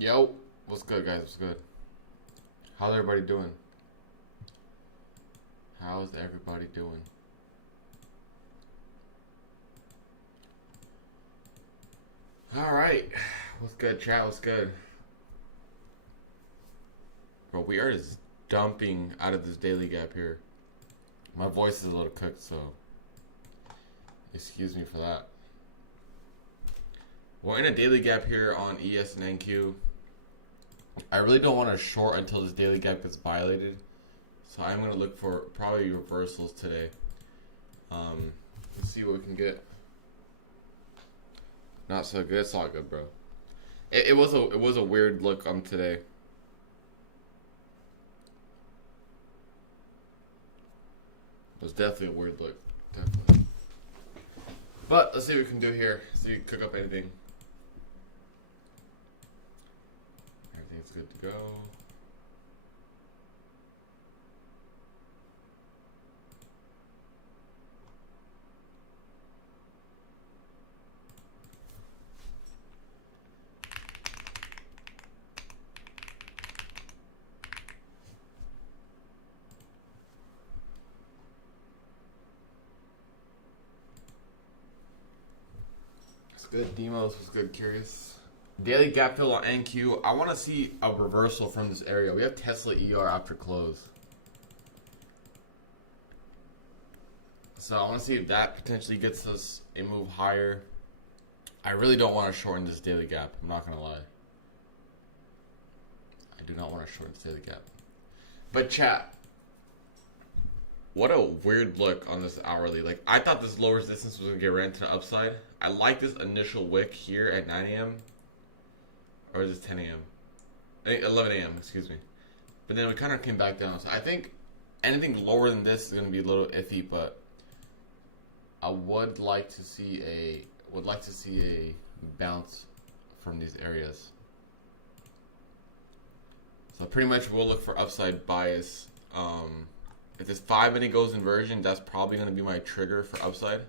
Yo, what's good, guys? What's good? How's everybody doing? How's everybody doing? All right, what's good, chat? What's good, bro? We are just dumping out of this daily gap here. My voice is a little cooked, so excuse me for that. We're in a daily gap here on ES and NQ. I really don't want to short until this daily gap gets violated, so I'm gonna look for probably reversals today. Let's see what we can get. Not so good. It's all good, bro. It was a weird look on today. It was definitely a weird look, definitely. But let's see what we can do here. See if we can cook up anything. Everything's good to go. It's good. Demos was good. Curious. Daily gap fill on NQ. I want to see a reversal from this area. We have Tesla ER after close. So I want to see if that potentially gets us a move higher. I really don't want to shorten this daily gap. I'm not going to lie. I do not want to shorten this daily gap. But chat, what a weird look on this hourly. Like, I thought this lower resistance was going to get ran to the upside. I like this initial wick here at 9 a.m. Or is it 10 a.m.? 11 a.m., excuse me. But then we kind of came back down. So I think anything lower than this is going to be a little iffy, but I would like to see a bounce from these areas. So pretty much we'll look for upside bias. If this 5-minute goes inversion, that's probably going to be my trigger for upside.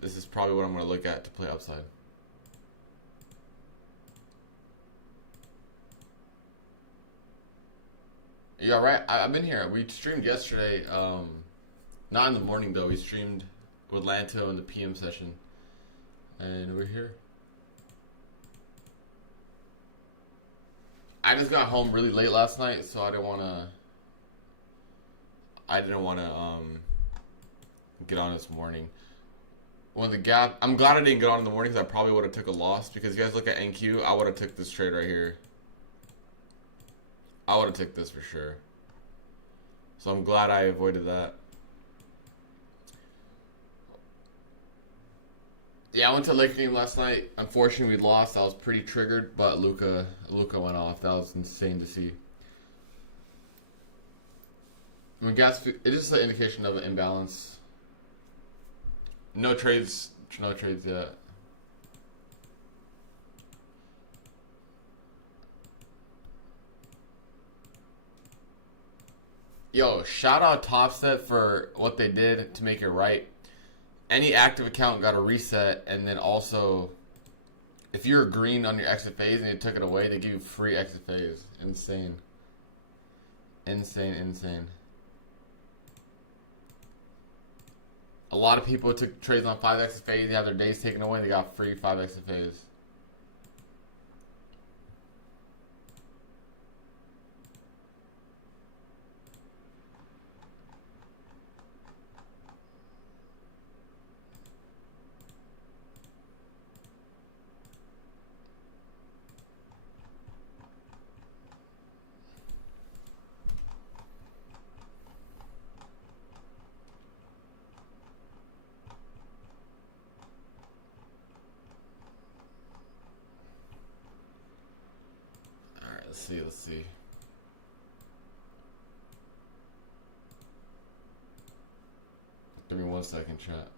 This is probably what I'm going to look at to play upside. Yeah, right. I've been here. We streamed yesterday. Not in the morning though. We streamed with Lanto in the PM session, and we're here. I just got home really late last night, so I didn't want to get on this morning. When the gap, I'm glad I didn't get on in the morning because I probably would have took a loss. Because if you guys look at NQ, I would have took this trade right here. I would have took this for sure. So I'm glad I avoided that. Yeah, I went to Lake game last night. Unfortunately, we lost. I was pretty triggered, but Luka went off. That was insane to see. I mean, gas. It is an indication of an imbalance. No trades yet. Yo, shout out Topstep for what they did to make it right. Any active account got a reset, and then also, if you're green on your exit phase and they took it away, they give you free exit phase. Insane. Insane. A lot of people took trades on 5 exit phase, they have their days taken away, and they got free 5 exit phase. Let's see. Give me 1 second, chat.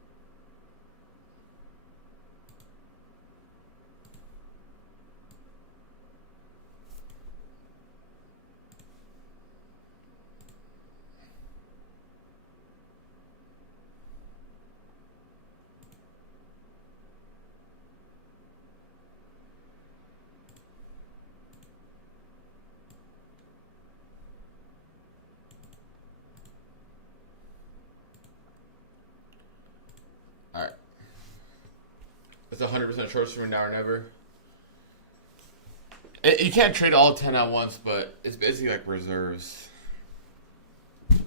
It's 100% short stream now or never. You can't trade all 10 at once, but it's basically like reserves.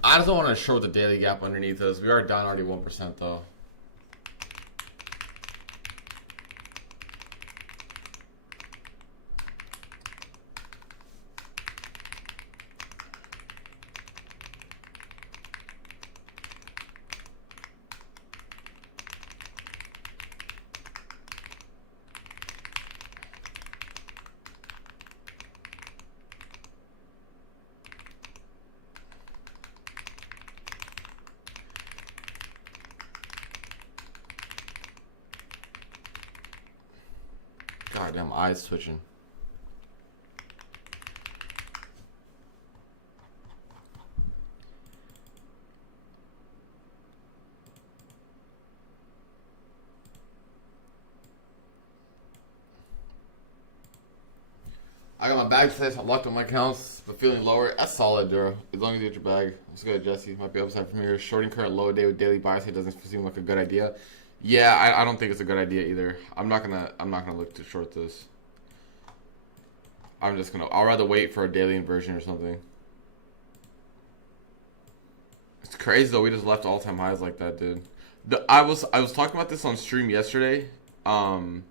I just don't want to short the daily gap underneath us. We are down already 1% though. Goddamn eyes twitching. I got my bag today, so I'm locked on my accounts, but feeling lower. That's solid, Duro. As long as you get your bag. Let's go, Jesse. Might be upside from here. Shorting current low day with daily bias. It doesn't seem like a good idea. Yeah, I don't think it's a good idea either. I'm not gonna look to short this. I'll rather wait for a daily inversion or something. It's crazy though, we just left all-time highs like that, dude. I was talking about this on stream yesterday. And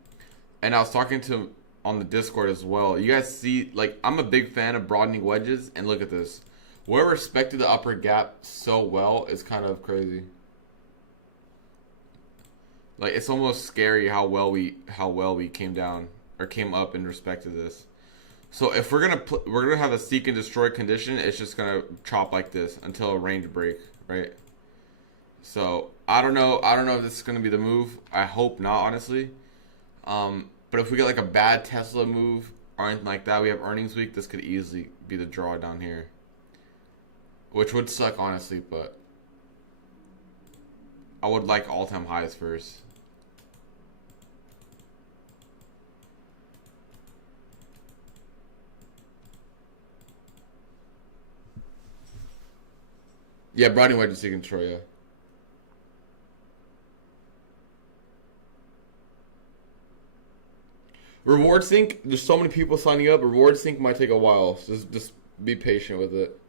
I was talking to on the Discord as well. You guys see, like, I'm a big fan of broadening wedges, and look at this. Where we respected the upper gap so well is kind of crazy. Like, it's almost scary how well we came down or came up in respect to this. So if we're gonna have a seek and destroy condition, it's just gonna chop like this until a range break, right? So I don't know if this is gonna be the move. I hope not, honestly. But if we get like a bad Tesla move or anything like that, we have earnings week. This could easily be the draw down here, which would suck, honestly. But I would like all-time highs first. Yeah, broadening wedges you can control, yeah. Reward sync, there's so many people signing up. Reward sync might take a while. So just be patient with it.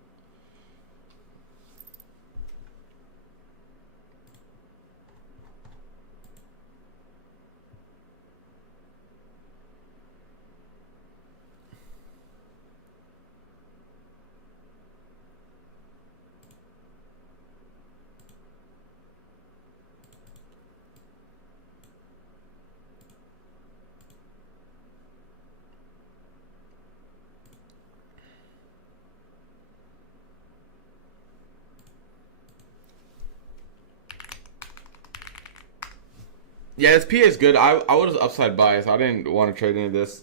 Yeah, this PA is good. I was upside biased. I didn't want to trade any of this.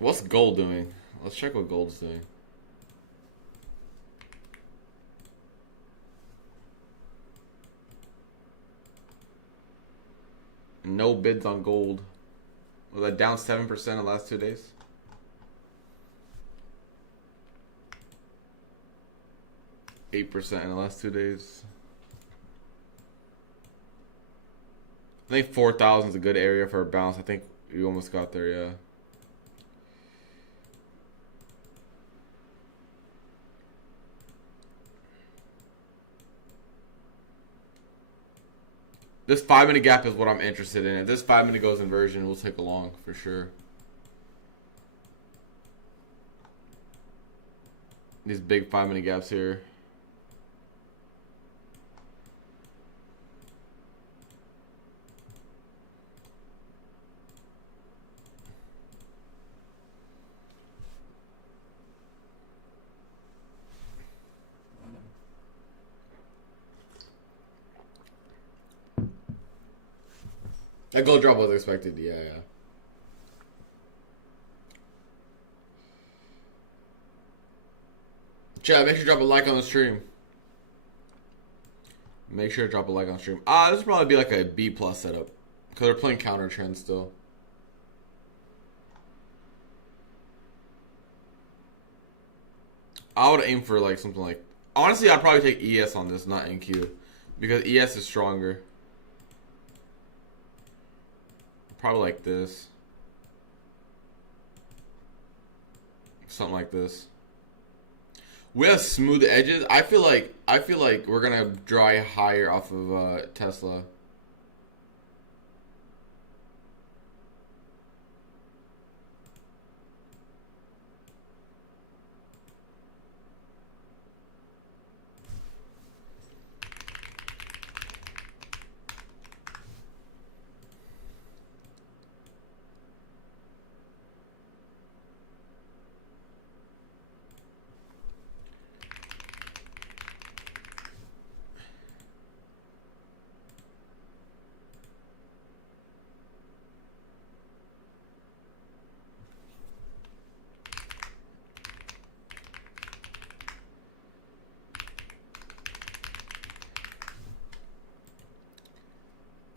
What's gold doing? Let's check what gold's doing. No bids on gold. Was that down 7% in the last 2 days? %8% in the last 2 days. I think 4,000 is a good area for a bounce. I think we almost got there, yeah. This 5-minute gap is what I'm interested in. If this 5-minute goes inversion, we'll take a long for sure. These big 5-minute gaps here. That gold drop was expected, yeah. Chat, make sure to drop a like on the stream. Make sure to drop a like on the stream. This would probably be like a B+ setup. Because they're playing counter trend still. I would aim for like something like. Honestly, I'd probably take ES on this, not NQ, because ES is stronger. Probably like this, something like this. We have smooth edges. I feel like we're gonna dry higher off of Tesla.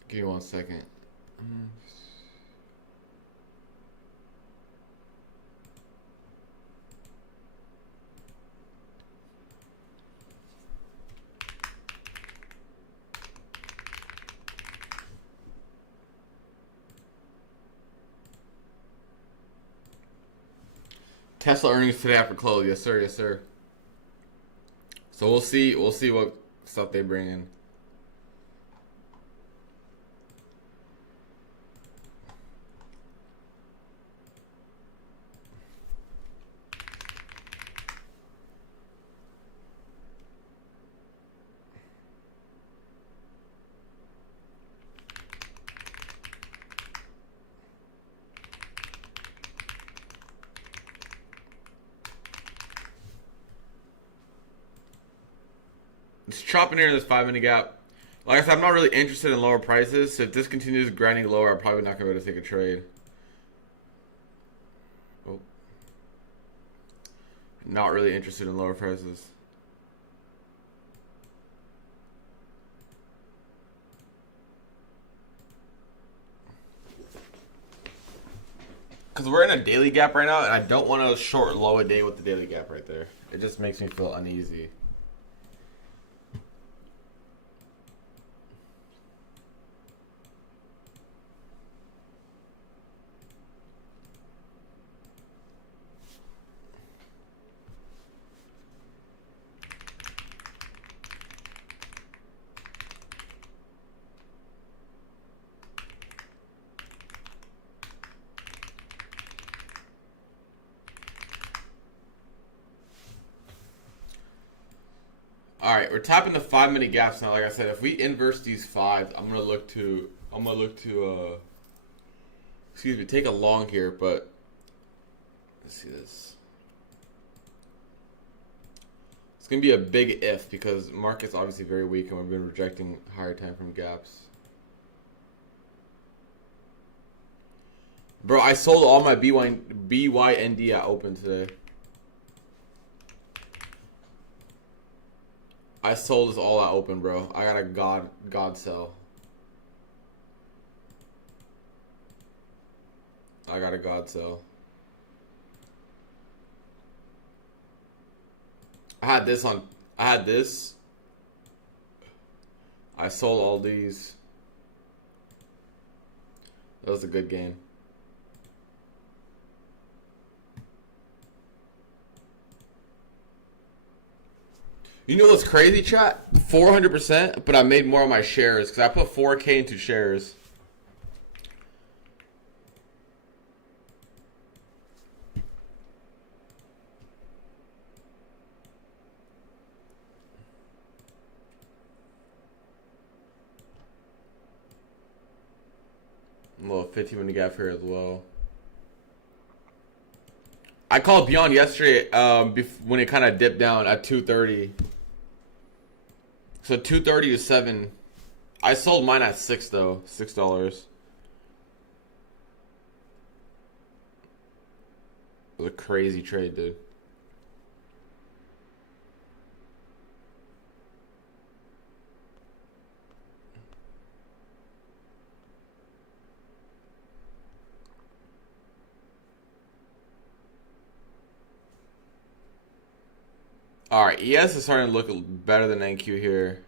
Give me 1 second. Tesla earnings today after close. Yes, sir. Yes, sir. So we'll see. We'll see what stuff they bring in. It's chopping here in this 5-minute gap. Like I said, I'm not really interested in lower prices. So if this continues grinding lower, I'm probably not gonna be able to take a trade. Oh. Not really interested in lower prices. Because we're in a daily gap right now, and I don't want to short low a day with the daily gap right there. It just makes me feel uneasy. All right, we're tapping the 5-minute gaps now. Like I said, if we inverse these fives, I'm gonna look to excuse me, take a long here, but let's see this. It's gonna be a big if because market's obviously very weak and we've been rejecting higher time frame gaps. Bro, I sold all my BYND at open today. I sold this all at open, bro. I got a god sell. I got a god sell. I had this. I sold all these. That was a good game. You know what's crazy, chat? 400%, but I made more on my shares because I put 4K into shares. A little 15-minute gap here as well. I called Beyond yesterday when it kind of dipped down at 2:30. So 2:30 to 7. I sold mine at 6 though, $6. It was a crazy trade, dude. All right, ES is starting to look better than NQ here.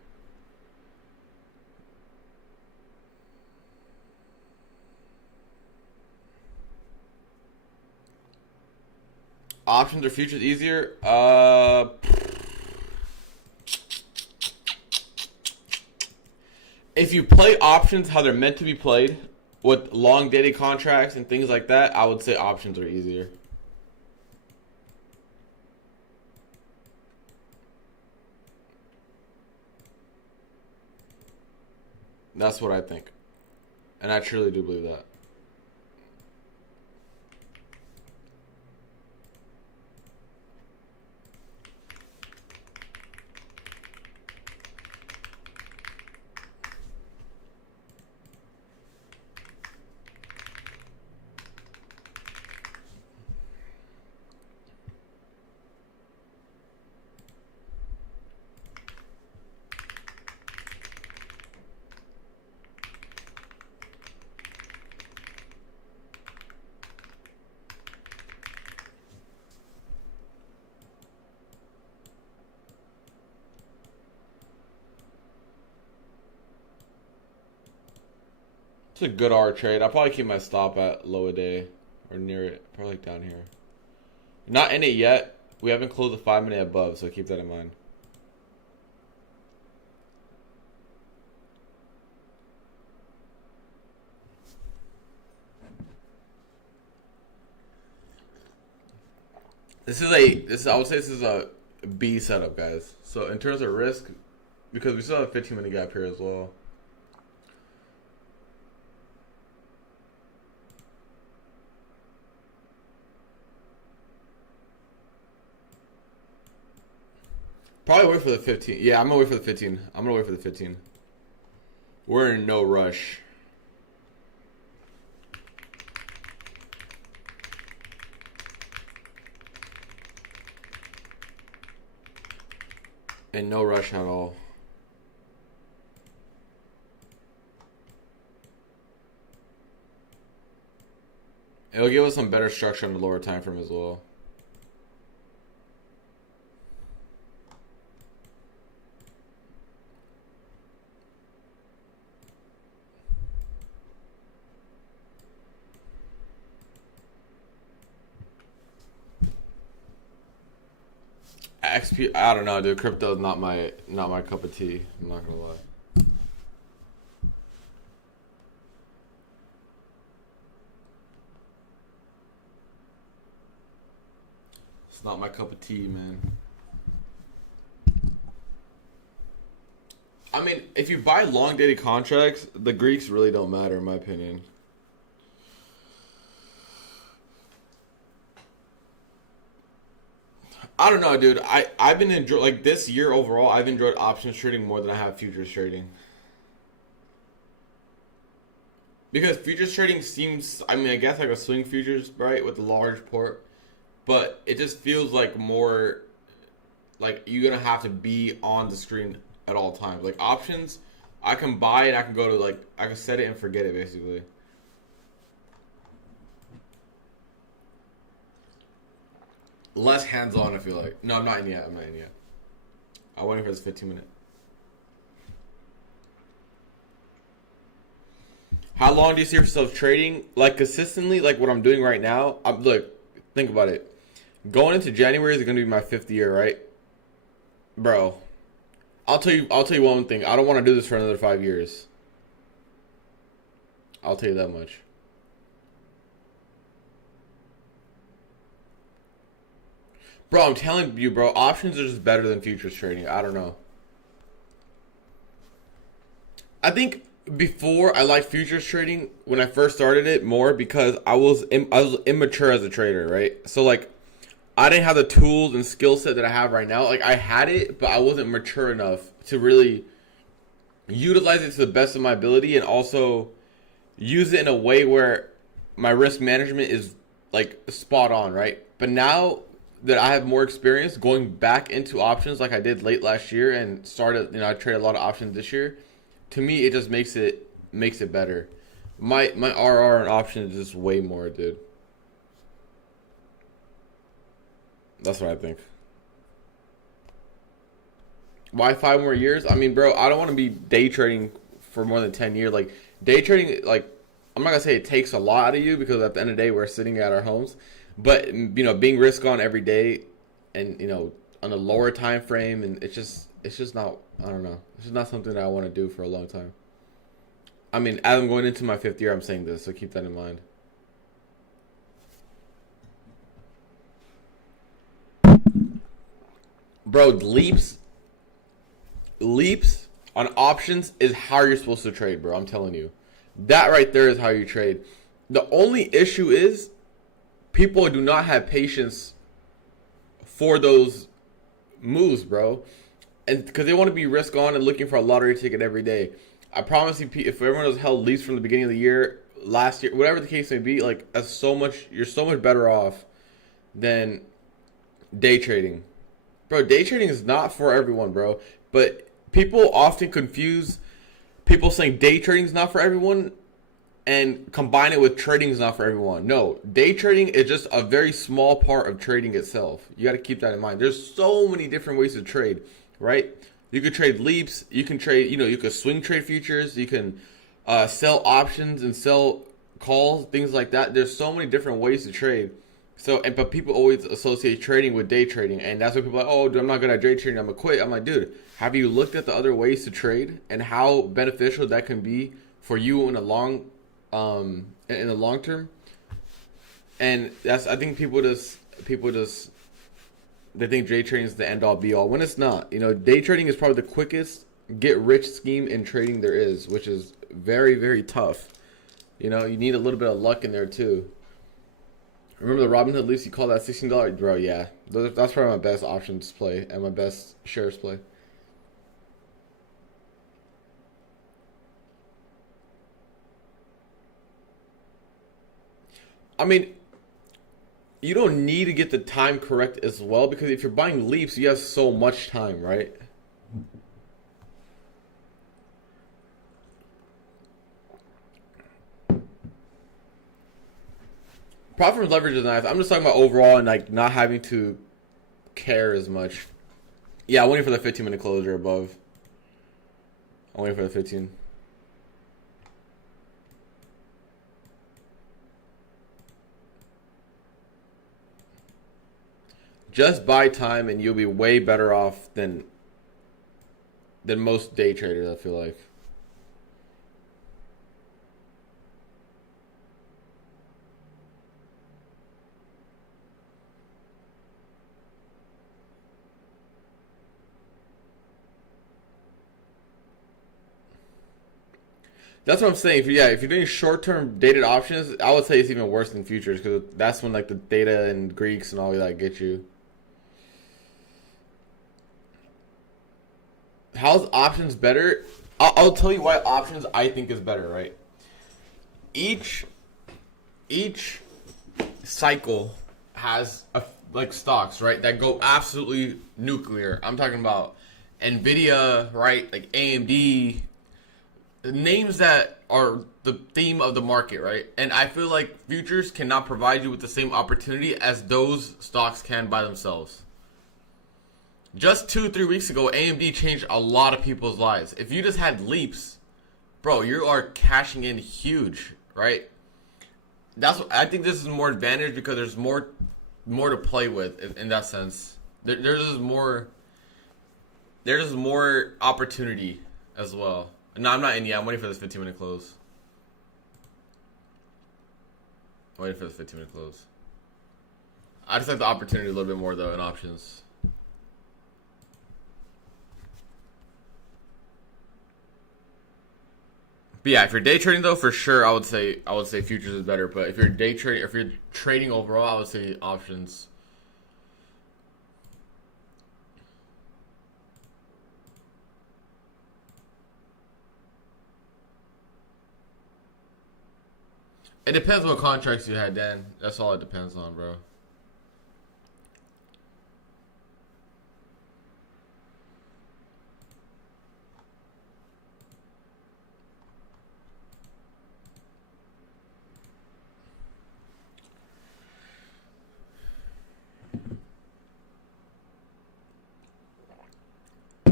Options or futures easier? If you play options how they're meant to be played, with long dated contracts and things like that, I would say options are easier. That's what I think. And I truly do believe that. It's a good R trade. I'll probably keep my stop at low a day or near it. Probably like down here. Not in it yet. We haven't closed the 5 minute above, so keep that in mind. I would say this is a B setup, guys. So in terms of risk, because we still have a 15 minute gap here as well. Probably wait for the 15. Yeah, I'm gonna wait for the 15. I'm gonna wait for the 15. We're in no rush. In no rush at all. It'll give us some better structure on the lower time frame as well. XP, I don't know, dude. Crypto is not my cup of tea. I'm not gonna lie. It's not my cup of tea, man. I mean, if you buy long dated contracts, the Greeks really don't matter, in my opinion. I don't know, dude. I've been enjoying, like, this year overall, I've enjoyed options trading more than I have futures trading. Because futures trading seems, I mean, I guess like a swing futures, right, with the large port, but it just feels like more like you're gonna have to be on the screen at all times. Like options, I can buy it, I can go to, like, I can set it and forget it basically. Less hands-on, I feel like. No, I'm not in yet. I'm not in yet. I'm waiting for this 15 minute. How long do you see yourself trading? Like, consistently, like what I'm doing right now. Look, think about it. Going into January is going to be my 5th year, right? Bro, I'll tell you one thing. I don't want to do this for another 5 years. I'll tell you that much. Bro, I'm telling you, bro, options are just better than futures trading. I don't know. I think before I liked futures trading when I first started it more because I was immature as a trader, right? So, like, I didn't have the tools and skill set that I have right now. Like, I had it, but I wasn't mature enough to really utilize it to the best of my ability and also use it in a way where my risk management is, like, spot on, right? But now that I have more experience going back into options like I did late last year and started, I traded a lot of options this year. To me, it just makes it better. My RR and options is just way more, dude. That's what I think. Why 5 more years? I mean, bro, I don't want to be day trading for more than 10 years. Like day trading, like I'm not gonna say it takes a lot out of you because at the end of the day we're sitting at our homes, but being risk on every day, and on a lower time frame, and it's just not. I don't know. It's just not something that I want to do for a long time. I mean, as I'm going into my 5th year, I'm saying this, so keep that in mind. Bro, leaps on options is how you're supposed to trade, bro. I'm telling you. That right there is how you trade. The only issue is people do not have patience for those moves, bro. And because they want to be risk on and looking for a lottery ticket every day. I promise you, if everyone was held leaps from the beginning of the year, last year, whatever the case may be, like you're so much better off than day trading. Bro, day trading is not for everyone, bro. But people often confuse people saying day trading is not for everyone and combine it with trading is not for everyone. No, day trading is just a very small part of trading itself. You got to keep that in mind. There's so many different ways to trade, right? You could trade leaps. You can trade, you could swing trade futures. You can sell options and sell calls, things like that. There's so many different ways to trade. But people always associate trading with day trading, and that's why people are like, oh, dude, I'm not good at day trading, I'm gonna quit. I'm like, dude, have you looked at the other ways to trade and how beneficial that can be for you in the long term? And I think people just they think day trading is the end all be all when it's not. Day trading is probably the quickest get rich scheme in trading there is, which is very, very tough. You need a little bit of luck in there too. Remember the Robinhood lease? You call that $16, bro? Yeah, that's probably my best options play and my best shares play. I mean, you don't need to get the time correct as well because if you're buying leaps, you have so much time, right? Profit from leverage is nice. I'm just talking about overall and like not having to care as much. Yeah, I'm waiting for the 15-minute closure above. I'm waiting for the 15. Just buy time and you'll be way better off than most day traders, I feel like. That's what I'm saying. If you're doing short-term dated options, I would say it's even worse than futures because that's when like the data and Greeks and all that get you. How's options better? I'll tell you why options I think is better. Right. Each each cycle has like stocks, right, that go absolutely nuclear. I'm talking about Nvidia, right, like AMD, names that are the theme of the market, right? And I feel like futures cannot provide you with the same opportunity as those stocks can by themselves. Just 2-3 weeks ago, AMD changed a lot of people's lives. If you just had leaps, bro, you are cashing in huge, right? I think this is more advantage because there's more to play with in that sense. There's more opportunity as well. No, I'm not in yet. I'm waiting for this 15-minute close. I'm waiting for this 15-minute close. I just like the opportunity a little bit more though in options. But yeah, if you're day trading though, for sure, I would say futures is better. But if you're trading overall, I would say options. It depends what contracts you had, Dan. That's all it depends on, bro.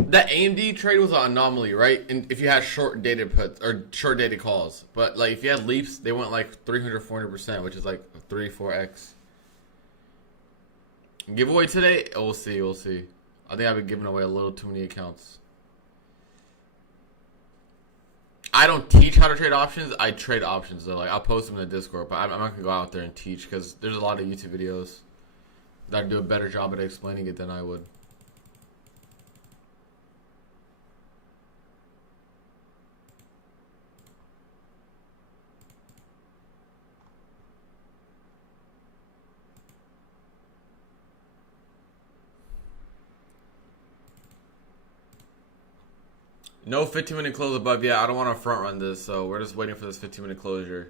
That AMD trade was an anomaly, right? And if you had short dated puts or short dated calls, but like if you had leaps, they went like 300, 400%, which is like 3-4x. Giveaway today? Oh, we'll see. We'll see. I think I've been giving away a little too many accounts. I don't teach how to trade options. I trade options though. Like I'll post them in the Discord, but I'm not gonna go out there and teach because there's a lot of YouTube videos that do a better job at explaining it than I would. No 15-minute close above. Yeah, I don't want to front run this, so we're just waiting for this 15-minute closure.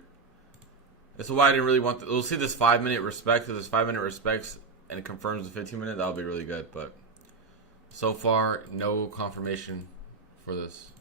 This is why I didn't really want. We'll see this 5-minute respect. If this 5-minute respects and it confirms the 15-minute, that'll be really good. But so far, no confirmation for this.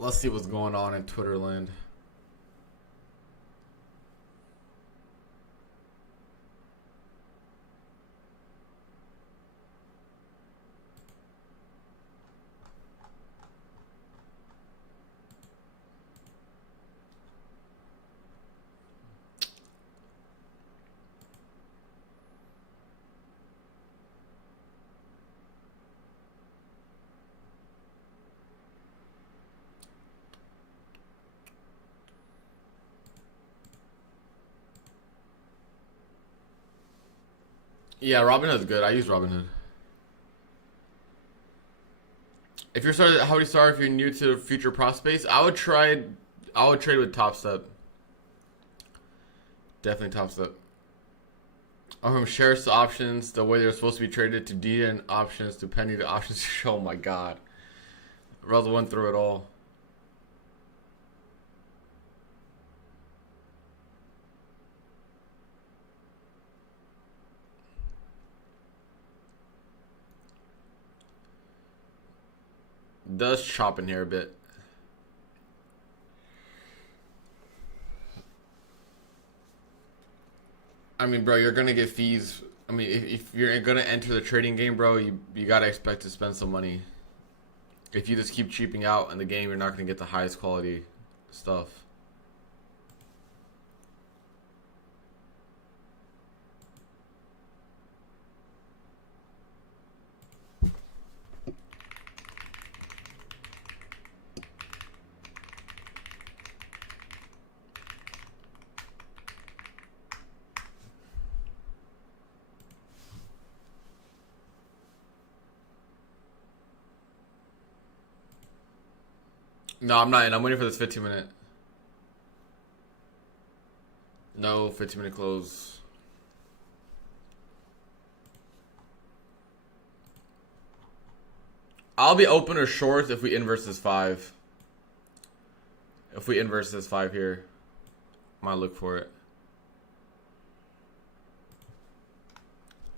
Let's see what's going on in Twitter land. Yeah, Robinhood's good. I use Robinhood. If you're started, how would you start if you're new to future prop space? I would trade with Top Step. Definitely Top Step. From shares to options, the way they're supposed to be traded to D and options to penny to options. Oh my god. Russell went through it all. Does chop in here a bit. I mean, bro, you're gonna get fees. I mean, if you're gonna enter the trading game, bro, you gotta expect to spend some money. If you just keep cheaping out in the game, you're not gonna get the highest quality stuff. No, I'm not in. I'm waiting for this 15-minute. No 15-minute close. I'll be open or short if we inverse this 5. If we inverse this 5 here, I might look for it.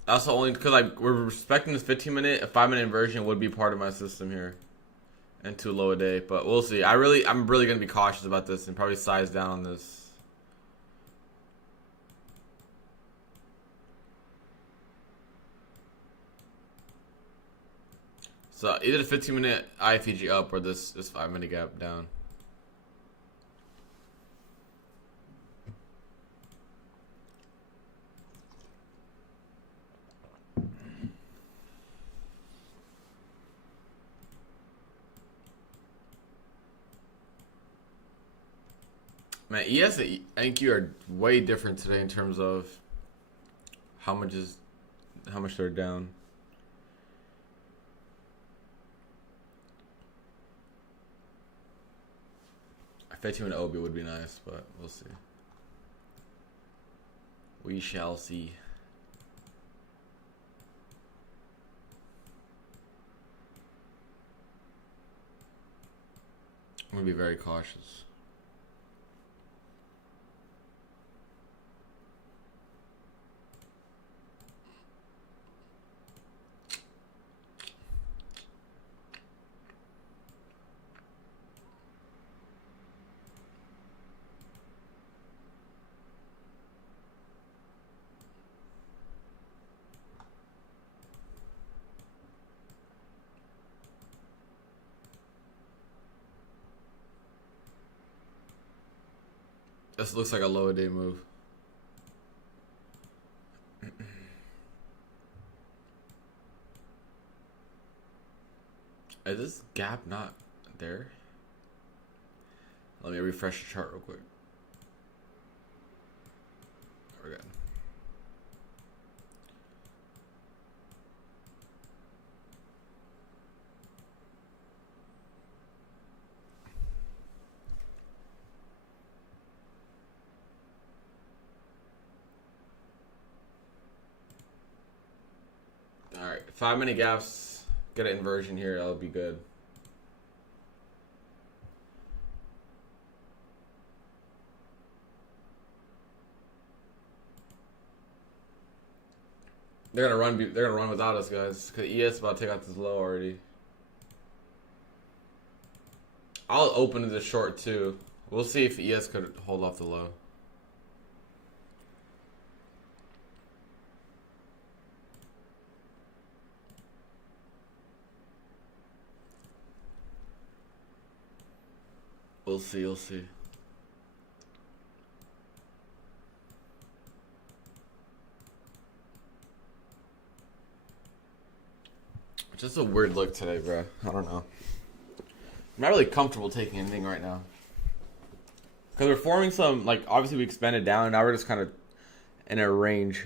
That's the only because we're respecting this 15-minute. A 5-minute inversion would be part of my system here. And too low a day, but we'll see. I'm really gonna be cautious about this and probably size down on this. So either the 15-minute IFEG up or this 5-minute gap down. Man, ES and EQ are way different today in terms of how much is how much they're down. I bet you an OB would be nice, but we'll see. We shall see. I'm gonna be very cautious. This looks like a lower day move. Is this gap not there? Let me refresh the chart real quick. We're good. All right, 5 minute gaps. Get an inversion here. That'll be good. They're gonna run. They're gonna run without us, guys. Cause ES is about to take out this low already. I'll open this short too. We'll see if ES could hold off the low. We'll see. We'll see. Just a weird look today, bro. I don't know. I'm not really comfortable taking anything right now. Because we're forming some, like, obviously we expanded down, and now we're just kind of in a range.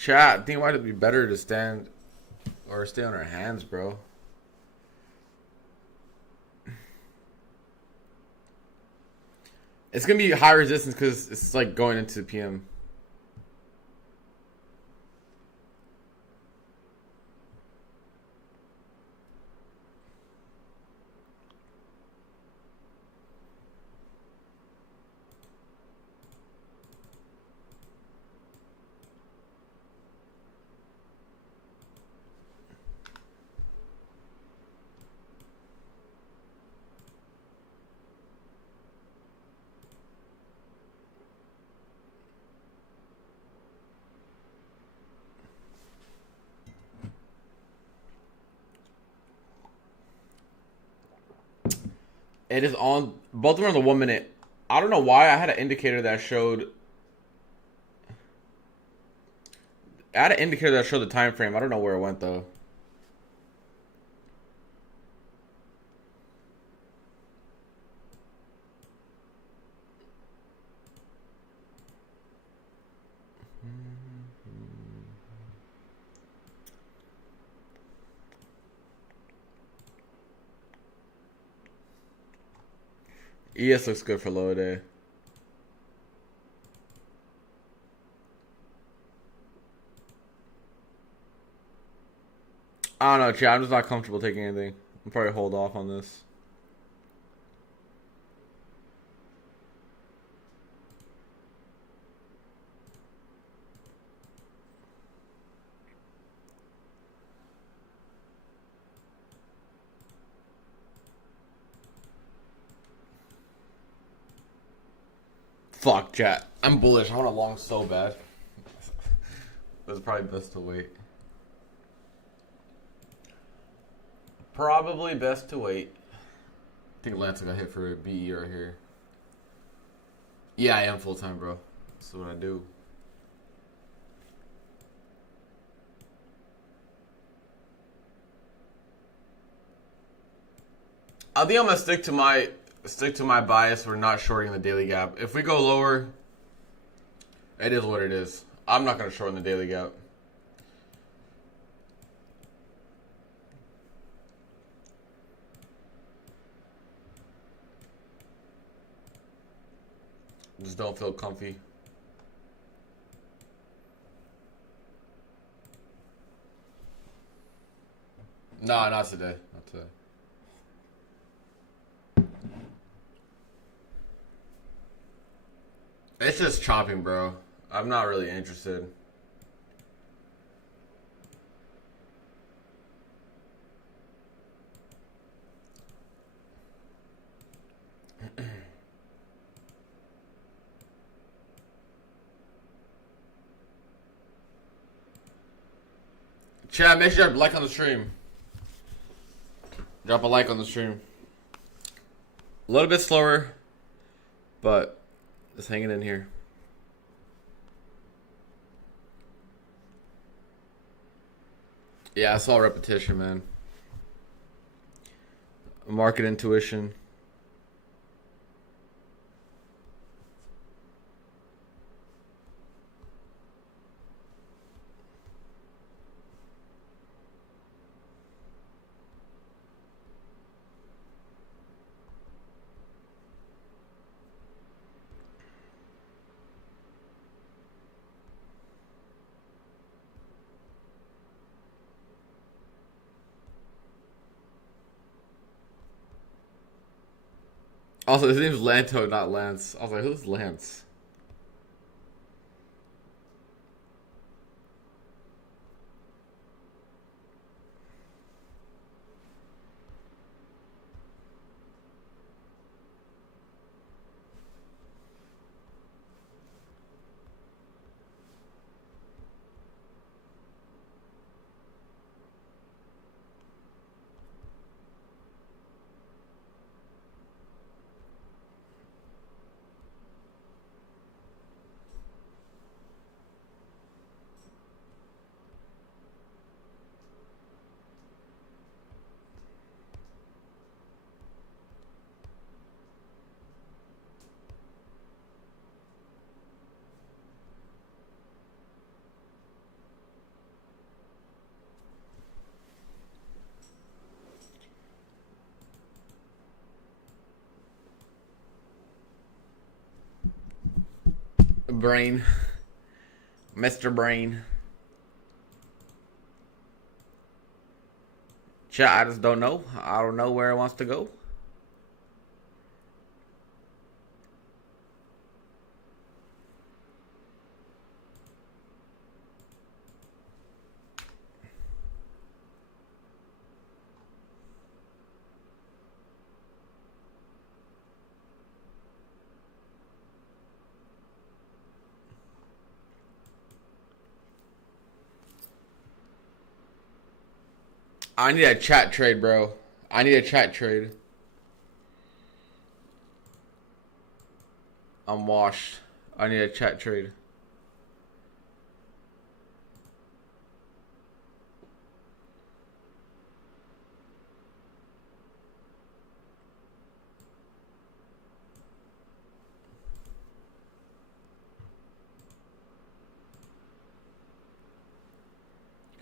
Chat, I think it might be better to stand or stay on our hands, bro. It's going to be high resistance because it's like going into PM. It is on. Both of them are on the 1 minute. I don't know why. I had an indicator that showed. I had an indicator that showed the time frame. I don't know where it went though. ES looks good for low day. I don't know, chat. I'm just not comfortable taking anything. I'll probably hold off on this. Fuck, chat. I'm bullish. I want a long so bad. It's probably best to wait. Probably best to wait. I think Lance got hit for a BE right here. Yeah, I am full time, bro. That's what I do. I think I'm gonna stick to my bias for not shorting the daily gap. If we go lower, it is what it is. I'm not gonna shorten the daily gap. Just don't feel comfy. No, not today. Not today. It's just chopping, bro. I'm not really interested. Chat, make sure you like on the stream. Drop a like on the stream. A little bit slower, but it's hanging in here. Yeah, I saw repetition, man. Market intuition. Also, his name's Lanto, not Lance. I was like, who's Lance? Brain. Mr. Brain. Chat, I just don't know. I don't know where it wants to go. I need a chat trade, bro. I need a chat trade. I'm washed. I need a chat trade.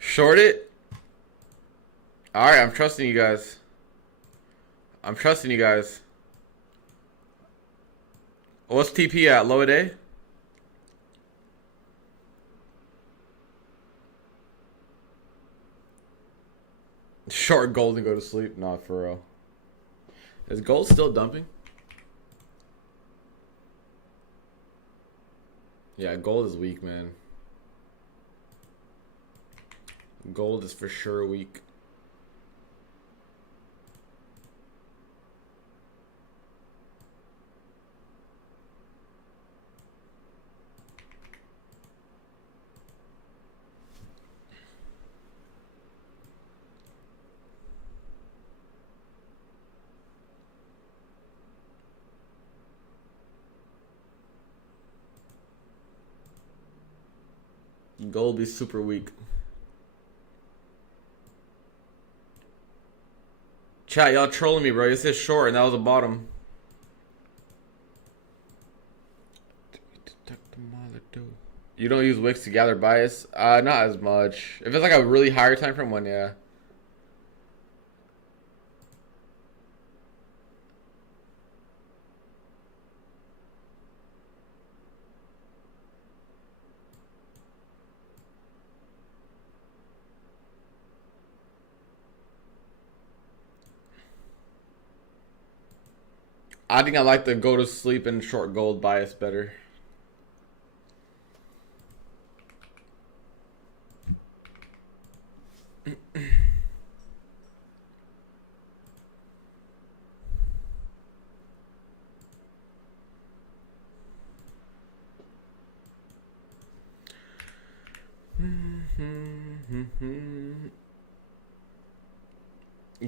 Short it? Alright, I'm trusting you guys. I'm trusting you guys. What's TP at? Low a day? Short gold and go to sleep? Not for real. Is gold still dumping? Yeah, gold is weak, man. Gold is for sure weak. Gold be super weak. Chat, y'all trolling me, bro. You said short, and that was the bottom. You don't use wicks to gather bias? Not as much. If it's like a really higher time frame one, yeah. I think I like the go to sleep and short gold bias better.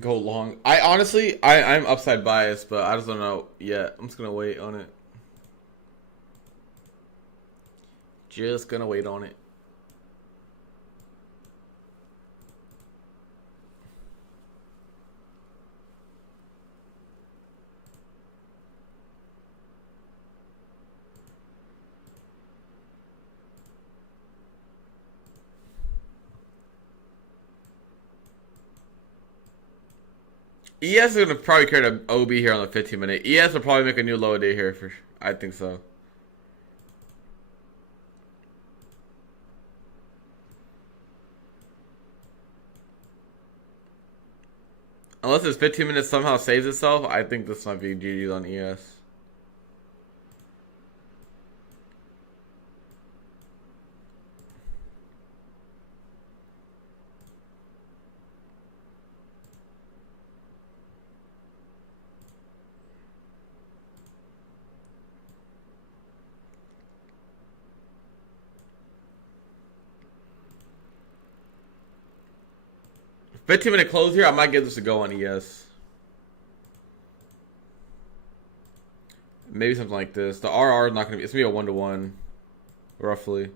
Go long. I honestly, I'm upside biased, but I just don't know yet. I'm just gonna wait on it. Just gonna wait on it. ES is gonna probably carry the OB here on the 15-minute. ES will probably make a new low day here for. I think so. Unless this 15 minutes somehow saves itself, I think this might be GG's on ES. $15-minute close here, I might give this a go on ES. Maybe something like this. The RR is not gonna be. It's gonna be a 1-to-1, roughly.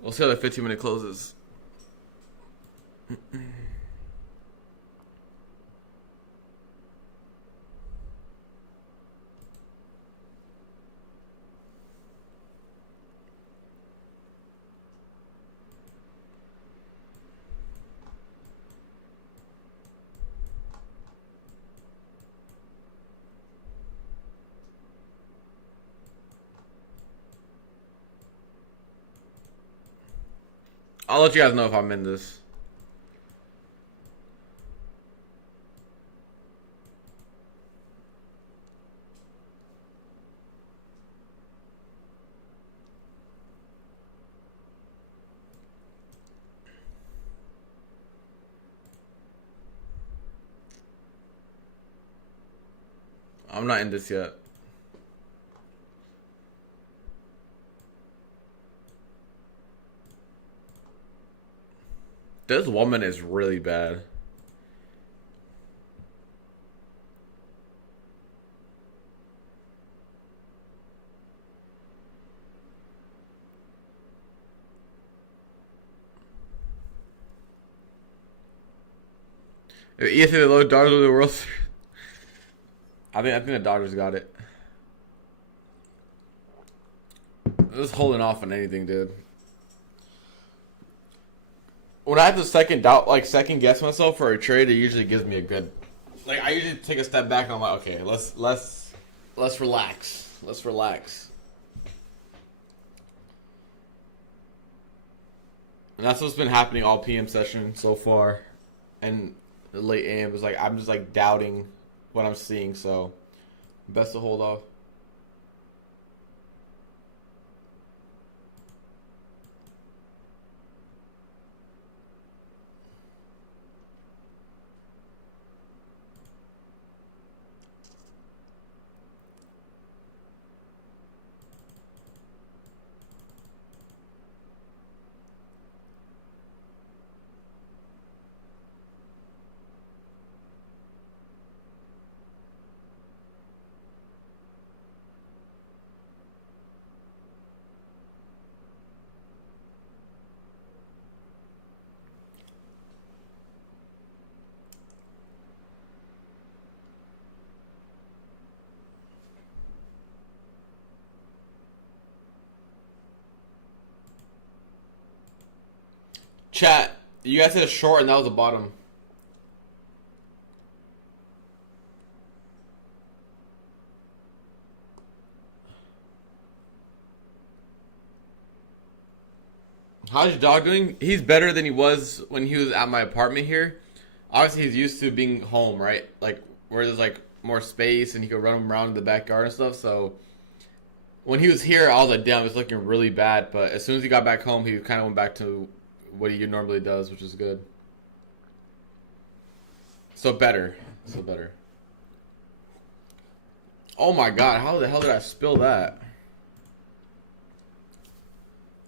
We'll see how the 15-minute closes. I'll let you guys know if I'm in this. I'm not in this yet. This woman is really bad. You think the low Dodgers of the World Series? I think the Dodgers got it. Just holding off on anything, dude. When I have to second guess myself for a trade, it usually gives me a good. Like I usually take a step back and I'm like, okay, let's relax. Let's relax. And that's what's been happening all PM session so far, and the late AM is like I'm just like doubting what I'm seeing, so best to hold off. Chat, you guys hit a short and that was the bottom. How's your dog doing? He's better than he was when he was at my apartment here. Obviously, he's used to being home, right? Like, where there's, like, more space and he could run around in the backyard and stuff. So, when he was here, I was like, damn, it's looking really bad. But as soon as he got back home, he kind of went back to what he normally does, which is good. So better. So better. Oh my god, how the hell did I spill that?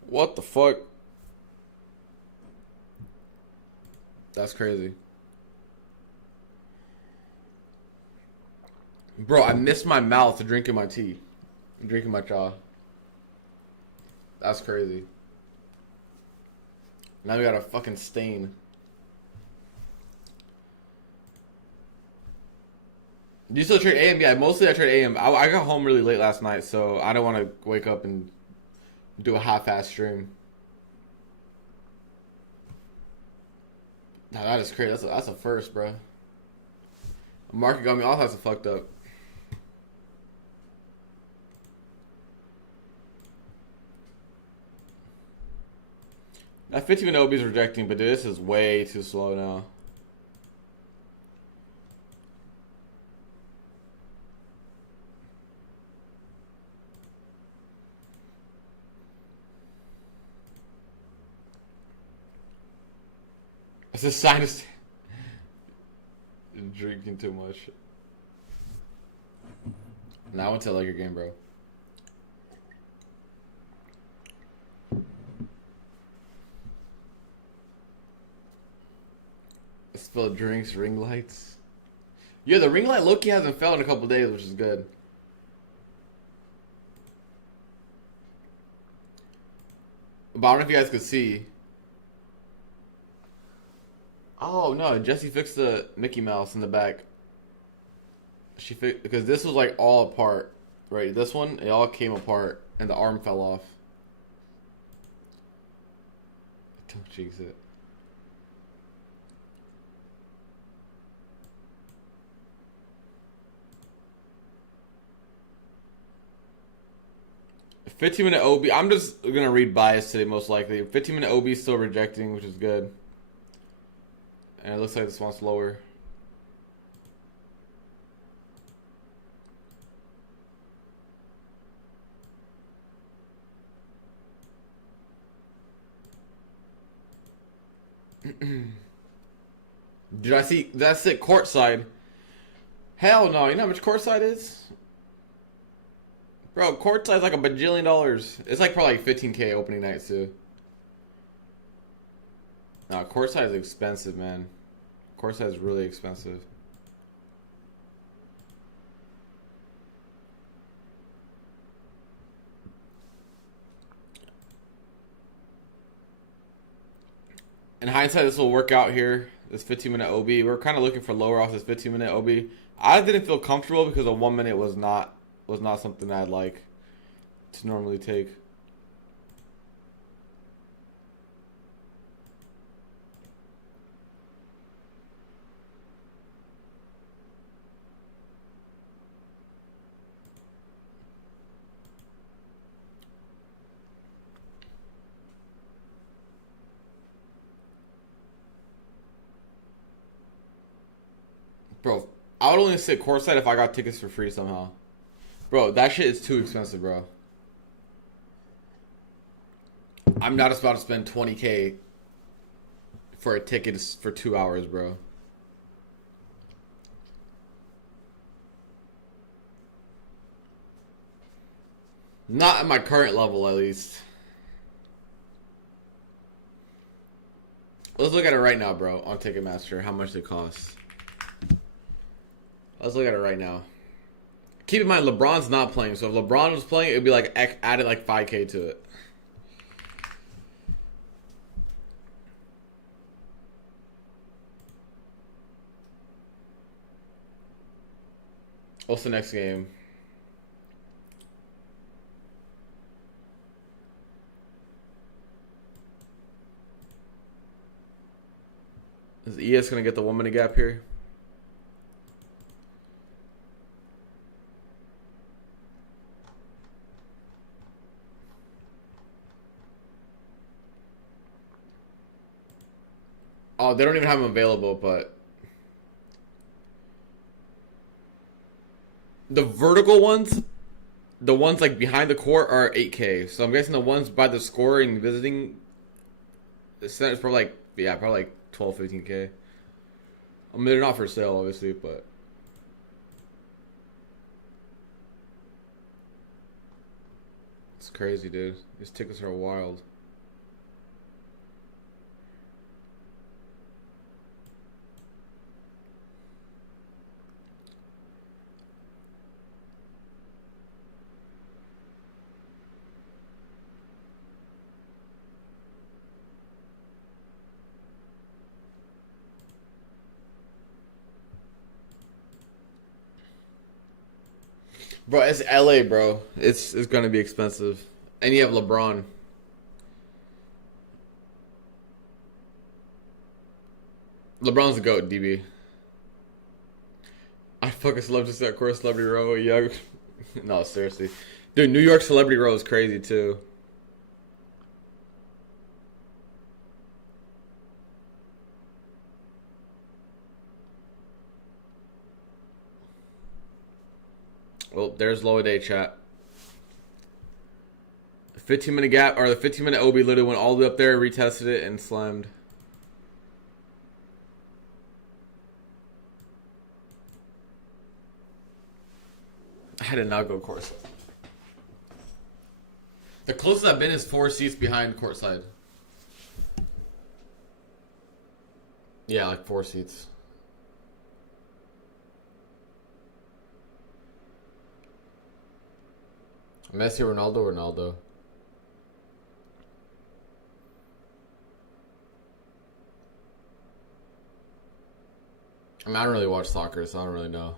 What the fuck? That's crazy. Bro, I missed my mouth drinking my tea. Drinking my cha. That's crazy. Now we got a fucking stain. Do you still trade AM? Yeah, mostly I trade AM. I got home really late last night, so I don't want to wake up and do a half-ass stream. Now that is crazy. That's a first, bro. Market got me all types of fucked up. That 15-minute OB is rejecting, but dude, this is way too slow now. It's a sign of drinking too much. Now I went to a Laker game, bro. Spilled drinks, ring lights. Yeah, the ring light low-key hasn't fell in a couple days, which is good. But I don't know if you guys could see. Oh no, Jessie fixed the Mickey Mouse in the back. She fixed because this was like all apart, right? This one, it all came apart, and the arm fell off. Don't jinx it. A 15-minute OB. I'm just gonna read bias today, most likely. 15-minute OB still rejecting, which is good. And it looks like this one's lower. Did I sit courtside? Hell no, you know how much courtside is? Bro, courtside's like $1 bajillion. It's like probably like 15K opening night too. No, courtside is expensive, man. Courtside is really expensive. In hindsight, this will work out here. This 15-minute OB. We're kind of looking for lower off this 15-minute OB. I didn't feel comfortable because a 1 minute was not something I'd like to normally take. Bro, I would only sit courtside if I got tickets for free somehow. Bro, that shit is too expensive, bro. I'm not about to spend 20K for a ticket for 2 hours, bro. Not at my current level, at least. Let's look at it right now, bro, on Ticketmaster, how much they cost. Let's look at it right now. Keep in mind, LeBron's not playing, so if LeBron was playing, it would be like added like 5K to it. What's the next game? Is ES gonna get the 1 minute gap here? Oh, they don't even have them available, but the vertical ones, the ones like behind the court, are 8K. So I'm guessing the ones by the scoring visiting the center is probably like, yeah, probably like 12, 15K. I mean, they're not for sale, obviously, but it's crazy, dude. These tickets are wild. Bro, it's LA, bro. It's gonna be expensive. And you have LeBron. LeBron's the GOAT, DB. I fucking love just that course, Celebrity Row. Yeah. No, seriously. Dude, New York Celebrity Row is crazy, too. Well, there's low day chat. 15-minute gap, or the 15-minute OB literally went all the way up there, retested it, and slammed. I had to not go courtside. The closest I've been is 4 seats behind courtside. Yeah, like 4 seats. Messi, Ronaldo. I mean, I don't really watch soccer, so I don't really know.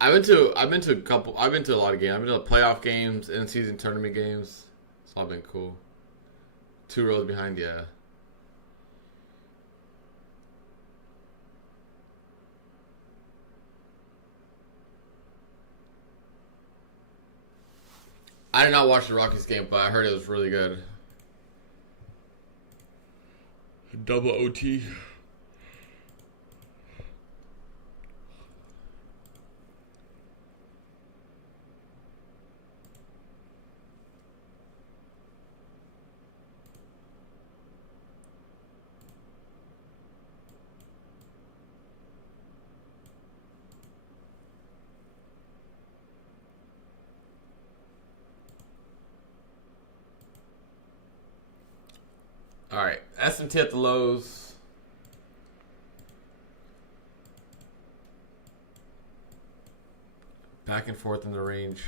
I've been to a lot of games. I've been to playoff games, in-season tournament games. It's all been cool. 2 rows behind, yeah. I did not watch the Rockies game, but I heard it was really good. Double OT. All right, S&T at the lows. Back and forth in the range.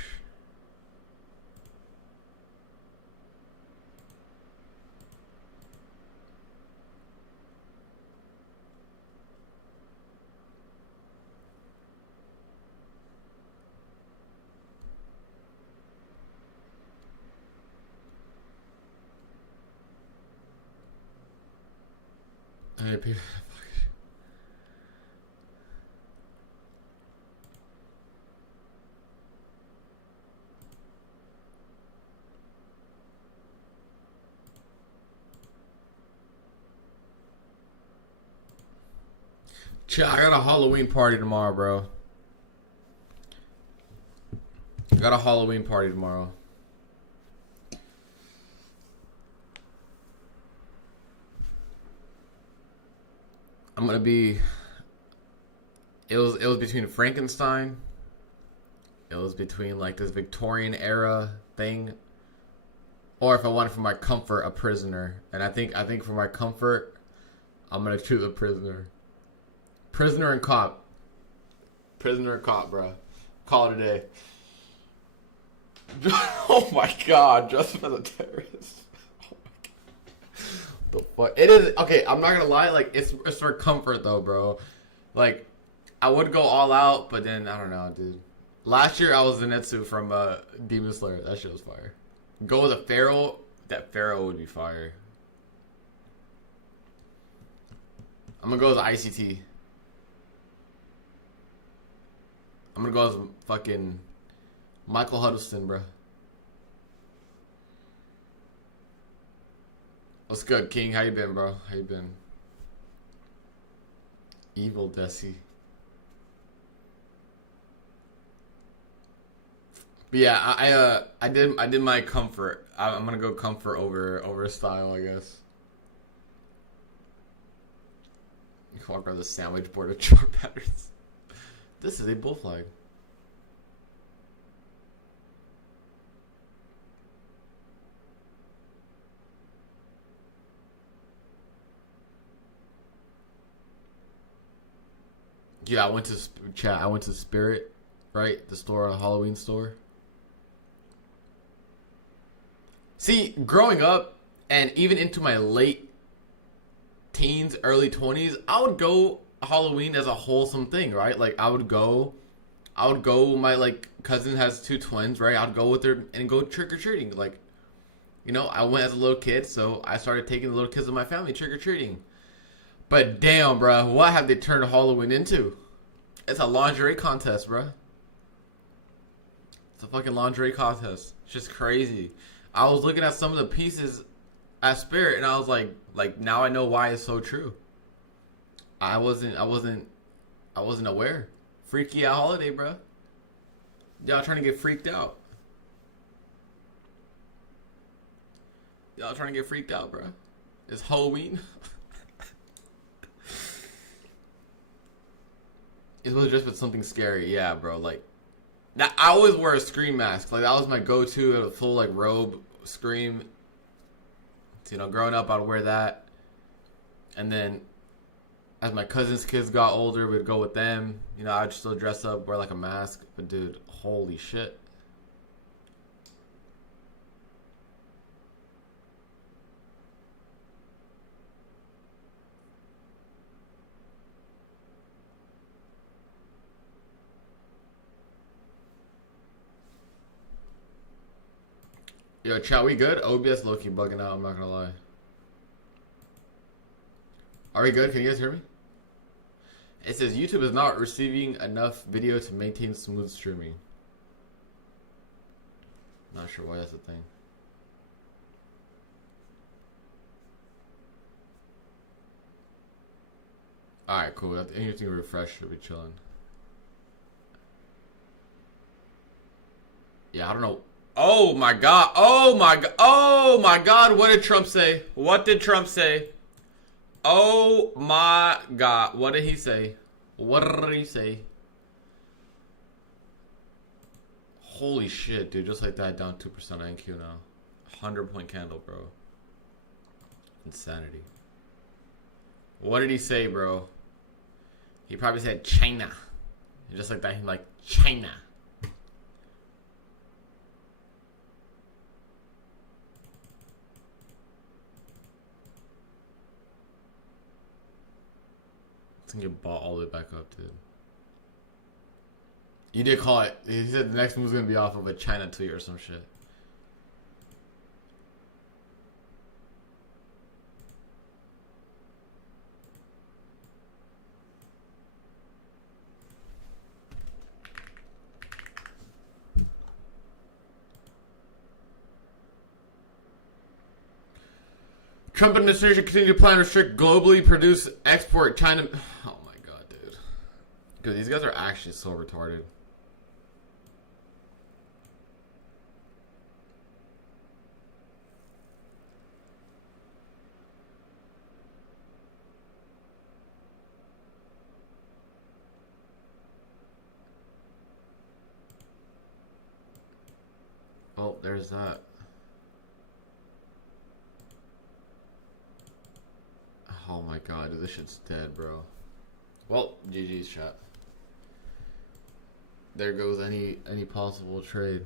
I got a Halloween party tomorrow, bro. I got a Halloween party tomorrow. I'm gonna be. It was between Frankenstein. It was between like this Victorian era thing, or if I wanted for my comfort, a prisoner. And I think for my comfort, I'm gonna choose a prisoner. Prisoner and cop. Prisoner and cop, bro. Call it a day. Oh my god, dressed up as a terrorist. Oh my god. The fuck? It is okay. I'm not gonna lie. Like it's for comfort though, bro. Like I would go all out, but then I don't know, dude. Last year I was Zenitsu from Demon Slayer. That shit was fire. Go with a Pharaoh. That Pharaoh would be fire. I'm gonna go with ICT. I'm gonna go with fucking Michael Huddleston, bro. What's good, King? How you been, bro? How you been? Evil Desi. But yeah, I did my comfort. I'm gonna go comfort over style, I guess. Walk around the sandwich board of chart patterns. This is a bull flag. Yeah, I went to chat. I went to Spirit, right? The store, the Halloween store. See, growing up and even into my late teens, early 20s, I would go Halloween as a wholesome thing, right? Like I would go. My like cousin has 2 twins, right? I'd go with her and go trick or treating. Like, you know, I went as a little kid, so I started taking the little kids of my family trick or treating. But damn, bro, what have they turned Halloween into? It's a lingerie contest, bro. It's a fucking lingerie contest. It's just crazy. I was looking at some of the pieces at Spirit, and I was like now I know why it's so true. I wasn't aware. Freaky out holiday, bro. Y'all trying to get freaked out. Y'all trying to get freaked out, bro. It's Halloween. It was just with something scary, yeah, bro. Like, now I always wear a Scream mask. Like that was my go-to, a full like robe Scream. So, you know, growing up, I'd wear that, and then as my cousins' kids got older, we'd go with them. You know, I'd still dress up, wear like a mask. But dude, holy shit. Yo, chat, we good? OBS low-key bugging out, I'm not gonna lie. Are we good? Can you guys hear me? It says YouTube is not receiving enough video to maintain smooth streaming. Not sure why that's a thing. Alright, cool. Anything refresh should be chilling. Yeah, I don't know. Oh my god. Oh my god. Oh my god. What did Trump say? What did Trump say? Oh my god. What did he say? What did he say? Holy shit, dude. Just like that, down 2% IQ now. 100-point candle, bro. Insanity. What did he say, bro? He probably said China. Just like that, he's like, China. It's gonna get bought all the way back up, dude. You did call it. He said the next move's gonna be off of a China tweet or some shit. Trump administration continue to plan to restrict globally produced export China. Oh my god, dude. Dude, these guys are actually so retarded. Oh, there's that. Oh my god, dude, this shit's dead, bro. Well, GG's, chat. There goes any possible trade.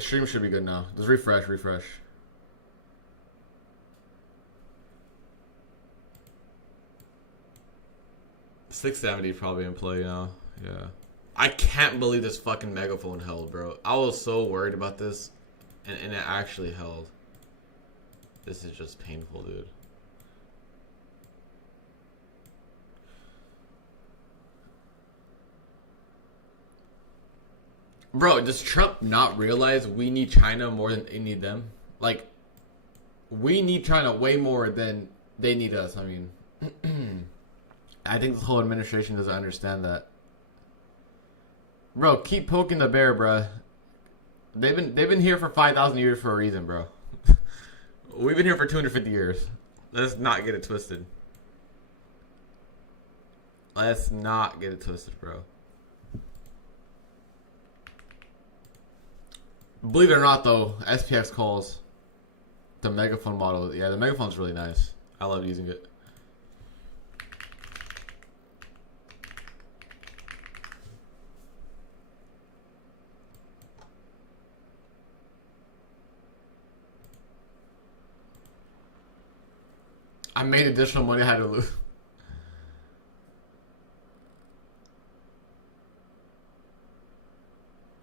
Stream should be good now. Just refresh. 670 probably in play now. Yeah. I can't believe this fucking megaphone held, bro. I was so worried about this, and it actually held. This is just painful, dude. Bro, does Trump not realize we need China more than they need them? Like, we need China way more than they need us. I mean, I think this whole administration doesn't understand that. Bro, keep poking the bear, bro. They've been here for 5,000 years for a reason, bro. We've been here for 250 years. Let's not get it twisted. Let's not get it twisted, bro. Believe it or not, though, SPX calls the megaphone model. Yeah, the megaphone's really nice. I love using it. I made additional money I had to lose.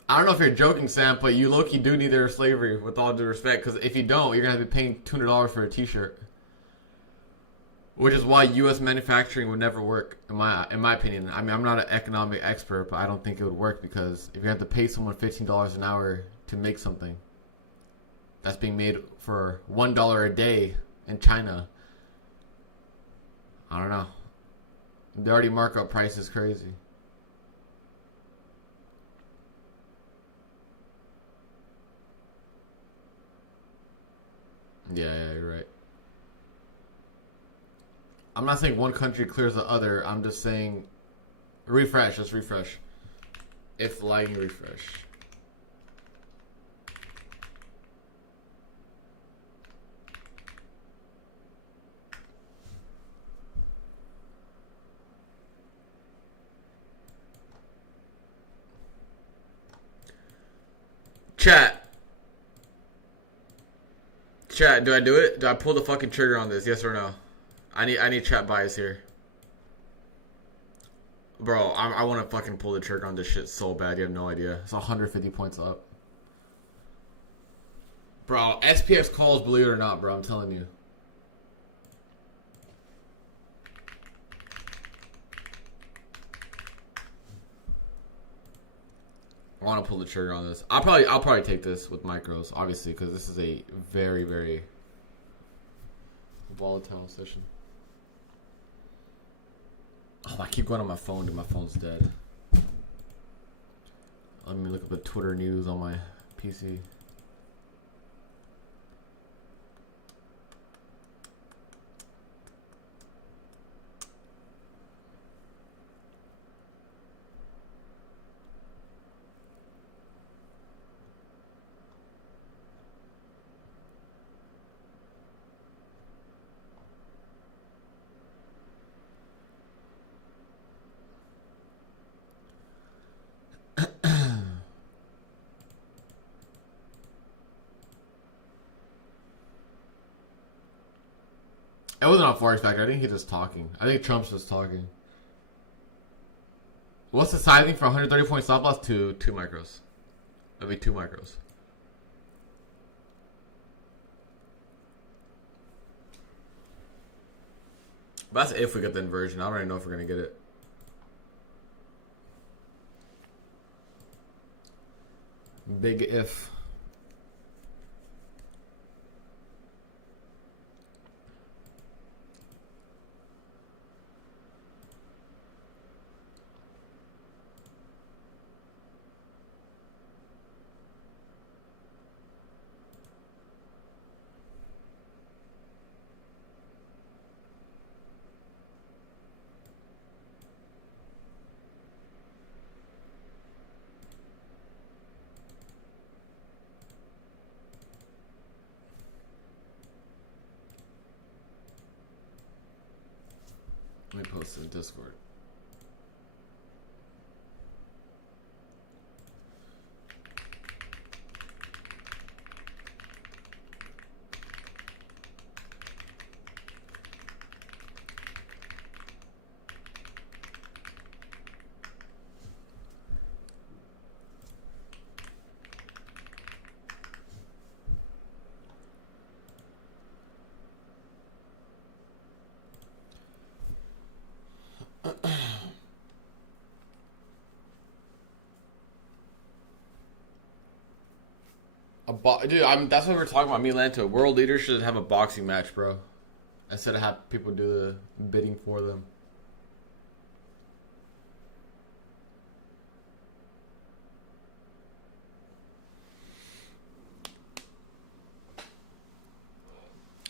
I don't know if you're joking, Sam, but you low-key do need their slavery, with all due respect, because if you don't, you're going to have to be paying $200 for a t-shirt. Which is why U.S. manufacturing would never work, in my opinion. I mean, I'm not an economic expert, but I don't think it would work, because if you have to pay someone $15 an hour to make something that's being made for $1 a day in China, I don't know. The already markup price is crazy. Yeah, you're right. I'm not saying one country clears the other. I'm just saying refresh. Let's refresh. If lagging, refresh. Chat, do I do it? Do I pull the fucking trigger on this? Yes or no? I need chat bias here. Bro, I want to fucking pull the trigger on this shit so bad. You have no idea. It's 150 points up. Bro, SPX calls, believe it or not, bro. I'm telling you. I want to pull the trigger on this. I'll probably take this with micros, obviously, because this is a very, very volatile session. Oh, I keep going on my phone, dude. My phone's dead. Let me look up the Twitter news on my PC. It wasn't on Forex Factor. I think he's just talking. I think Trump's just talking. What's the sizing for 130 point stop loss? Two micros. That'd be 2 micros. But that's if we get the inversion. I don't even know if we're gonna get it. Big if. Let me post to the Discord. Dude, that's what we're talking about. Me and Lanto. World leaders should have a boxing match, bro. Instead of have people do the bidding for them.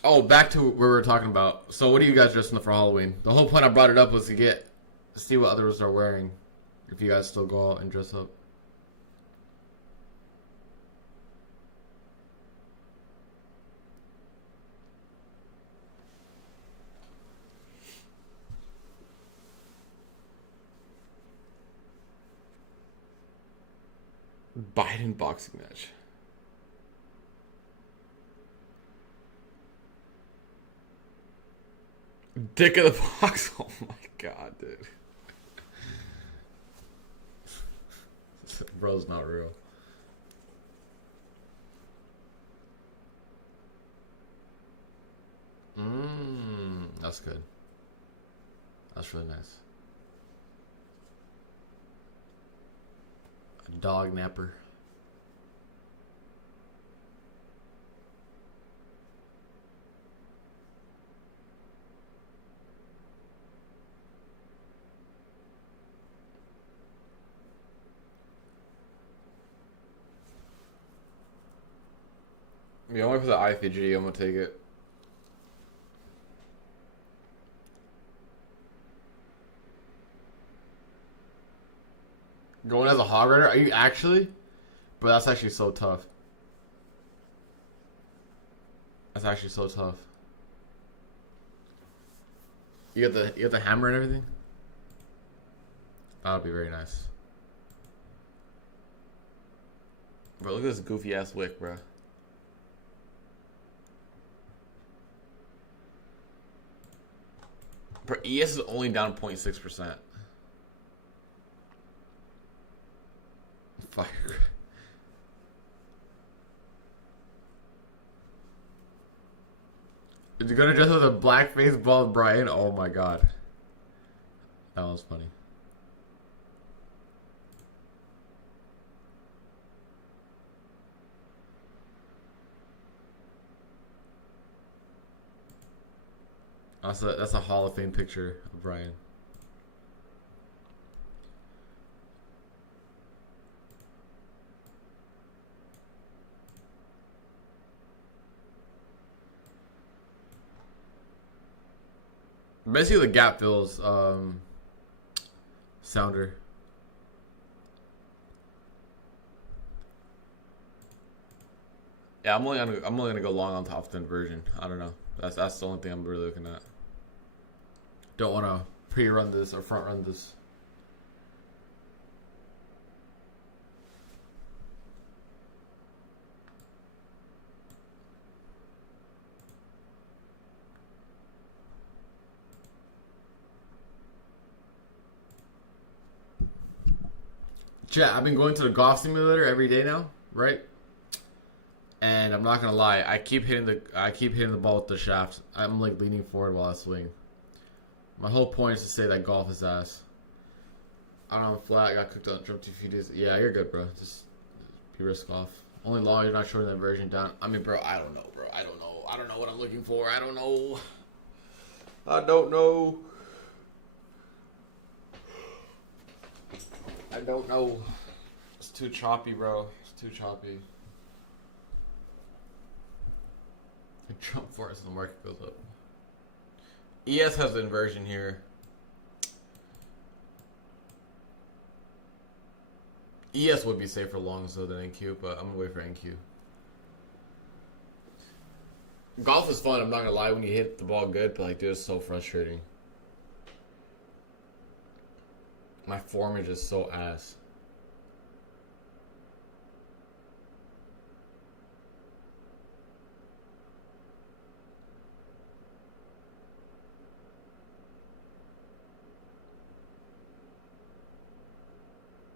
Oh, back to where we were talking about. So, what are you guys dressing up for Halloween? The whole point I brought it up was to see what others are wearing. If you guys still go out and dress up. Biden boxing match. Dick of the box. Oh my god, dude. Bro's not real. That's good. That's really nice. A dog napper. Yeah, I went for the ICT. I'm gonna take it. Going as a hog rider? Are you actually? But that's actually so tough. That's actually so tough. You got the hammer and everything? That'll be very nice. Bro, look at this goofy ass wick, bro. Bro, ES is only down 0.6%. Fire. Is you gonna dress as a blackface bald Brian? Oh my god. That was funny. That's a Hall of Fame picture of Brian. Basically, the gap fills sounder. Yeah, I'm only gonna go long on top of the inversion. I don't know. That's the only thing I'm really looking at. Don't want to pre-run this or front run this. Chat, I've been going to the golf simulator every day now, right? And I'm not gonna lie, I keep hitting the ball with the shaft. I'm like leaning forward while I swing. My whole point is to say that golf is ass. I don't know, I'm flat. I got cooked on jump 2 feet. Yeah, you're good, bro. Just be risk off. Only long you're not shorting that version down. I mean, bro, I don't know, bro. I don't know. I don't know what I'm looking for. I don't know. I don't know. I don't know. It's too choppy, bro. It's too choppy. I jump for it so the market goes up. ES has the inversion here. ES would be safer longs though than NQ, but I'm gonna wait for NQ. Golf is fun, I'm not gonna lie, when you hit the ball good, but like, dude, it's so frustrating. My form is just so ass.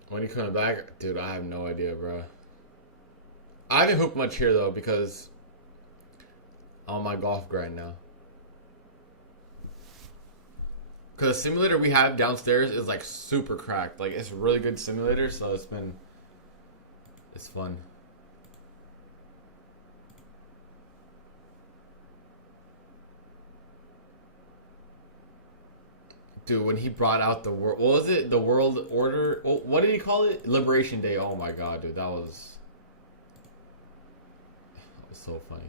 When you coming back, dude, I have no idea, bro. I haven't hooped much here though because I'm on my golf grind now. Cause the simulator we have downstairs is like super cracked. Like it's a really good simulator, so it's fun. Dude, when he brought out the world, what was it? The world order? What did he call it? Liberation Day. Oh my god, dude, that was so funny.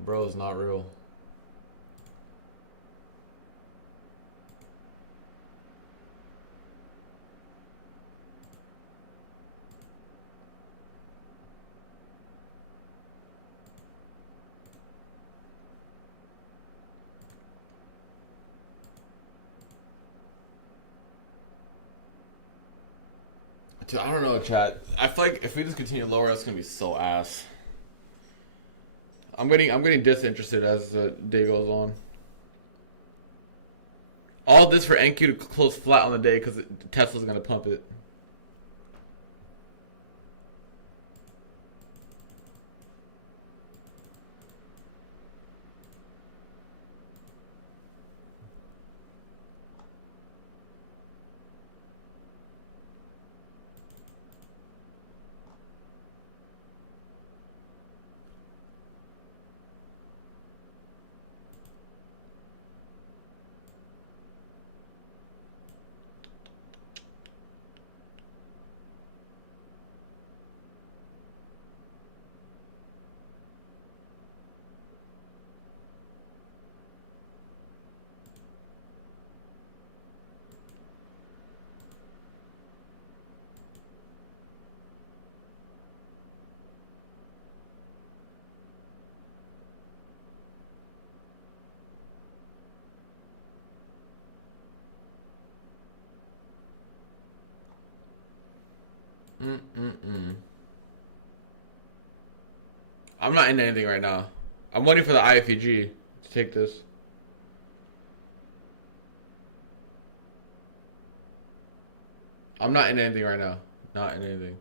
Bro, it's not real. Dude, I don't know, chat. I feel like if we just continue lower, it's gonna be so ass. I'm getting disinterested as the day goes on. All this for NQ to close flat on the day because Tesla's gonna pump it. I'm not in anything right now. I'm waiting for the IFEG to take this. I'm not in anything right now. Not in anything.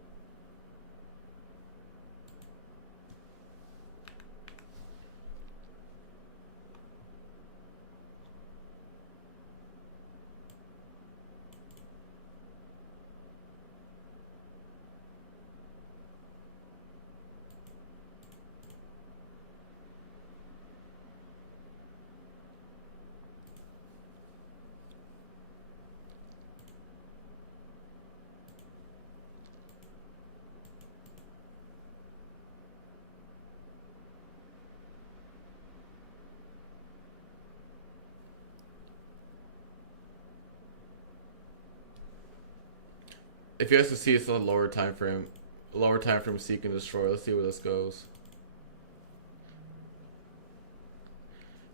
If you guys can see, it's a lower time frame. Lower time frame seek and destroy. Let's see where this goes.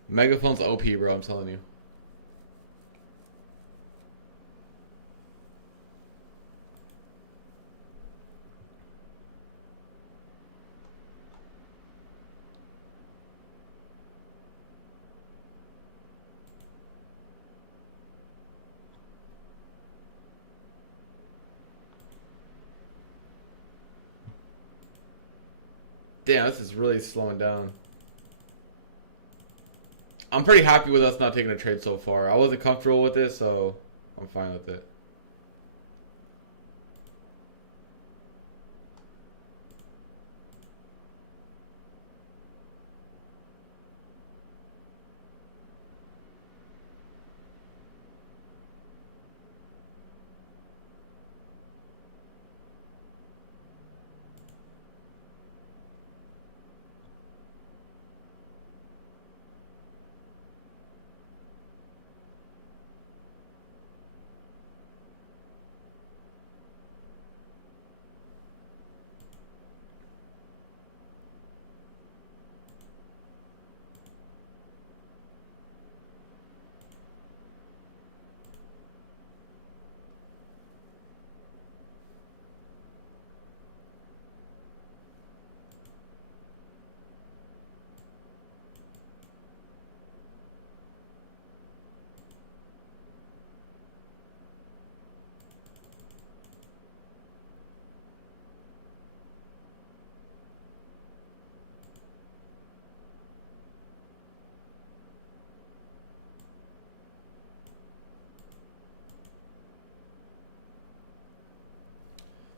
Megaphone's OP, bro. I'm telling you. Damn, this is really slowing down. I'm pretty happy with us not taking a trade so far. I wasn't comfortable with it, so I'm fine with it.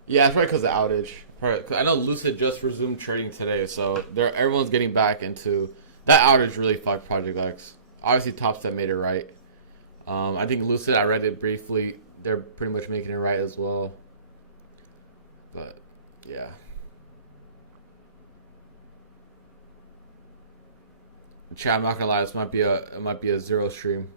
Yeah, it's probably because of outage. Probably, 'cause I know Lucid just resumed trading today, so everyone's getting back into that outage. Really fucked Project X. Obviously, Topstep made it right. I think Lucid, I read it briefly. They're pretty much making it right as well. But yeah. Chat, I'm not gonna lie, this might be a zero stream.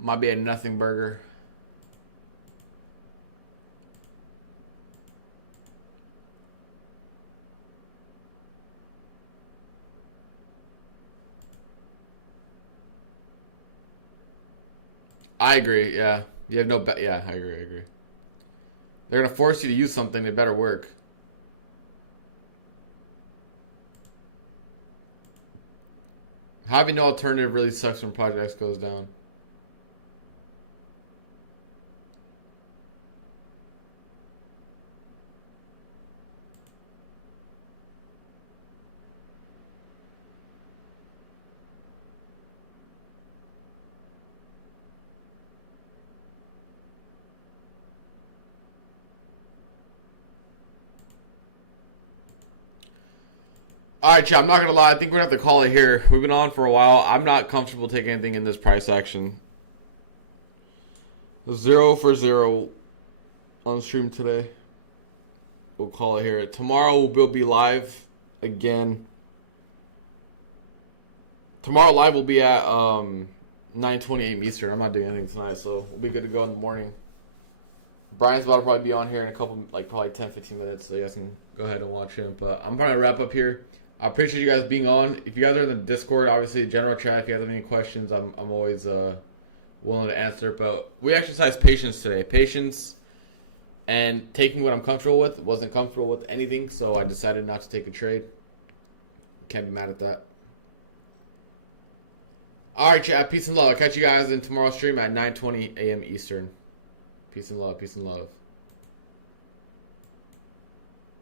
Might be a nothing burger. I agree. Yeah, you have no. Yeah, I agree. I agree. They're gonna force you to use something that better work. Having no alternative really sucks when Project X goes down. All right, chat, I'm not going to lie. I think we're going to have to call it here. We've been on for a while. I'm not comfortable taking anything in this price action. 0 for 0 on stream today. We'll call it here. Tomorrow we'll be live again. Tomorrow live will be at 9:28 Eastern. I'm not doing anything tonight, so we'll be good to go in the morning. Brian's about to probably be on here in a couple, like probably 10-15 minutes, so you guys can go ahead and watch him. But I'm going to wrap up here. I appreciate you guys being on. If you guys are in the Discord, obviously, general chat, if you guys have any questions, I'm always willing to answer. But we exercised patience today. Patience and taking what I'm comfortable with. Wasn't comfortable with anything, so I decided not to take a trade. Can't be mad at that. All right, chat. Peace and love. I'll catch you guys in tomorrow's stream at 9:20 a.m. Eastern. Peace and love. Peace and love.